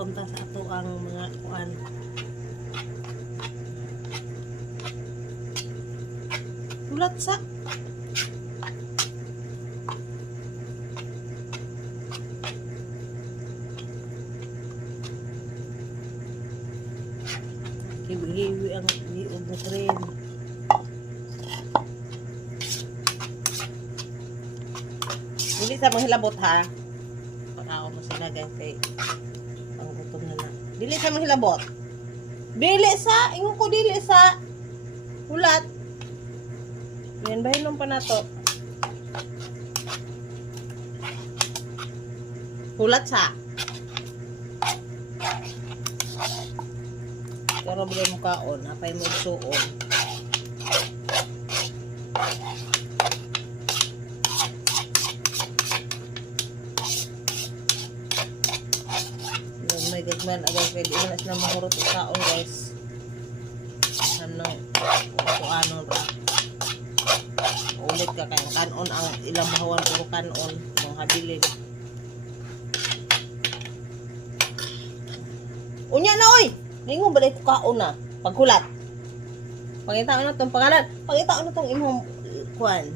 kaon ta sa ato ang mga kuan. Ulat sa hiwi-hiwi ang iubos rin. Hindi sa manghilabot ha. Pag-ako mo sila guys kay ang gutom na na. Dili sa manghilabot. Dili sa, ingon ko dili sa ulat. Yan ba hinom pa na to? Ulat sa. Pero bigay mo kaon, apay mo suon. May gagman agad kay di na sila mahurot sa kaon guys. Ano ra. Ulit ka kay kanon ang ilang mahawan puro kanon mga habilin. Unya na oy. Lingon ba ko kaon na pagkulat. Pangita na tong pangalan. Pangita na tong imong kuan.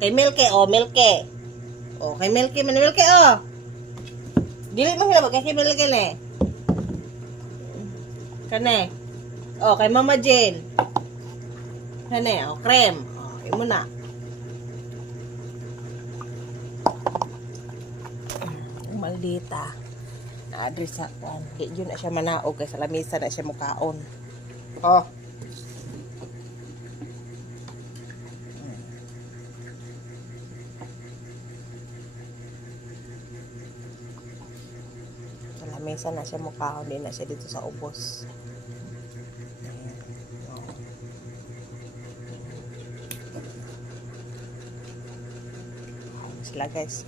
Kay Milke Milke. Kay Milke man Milke Dili man hilabot kay Milke ne. Kane. Kay Mama Jane. Kane, cream. Imo na. Maldita. Na-address sa kuan. Di yun na siya manaog kay sa lamisa na siya mukaon. Sa lamisa na siya mukaon. Di na siya dito sa ubos. Sila guys.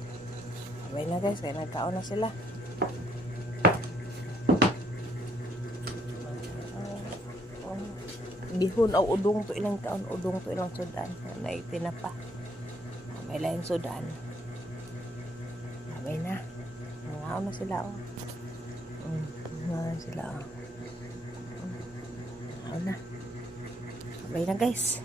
Abay na guys. Kaya nagkaon na sila. Bihon o udong to ilang taon, udong to ilang sudan. Naitin na pa. May laing sudan. Abay na. Nangaon na sila Nangaon sila Nangaon na. Abay na guys.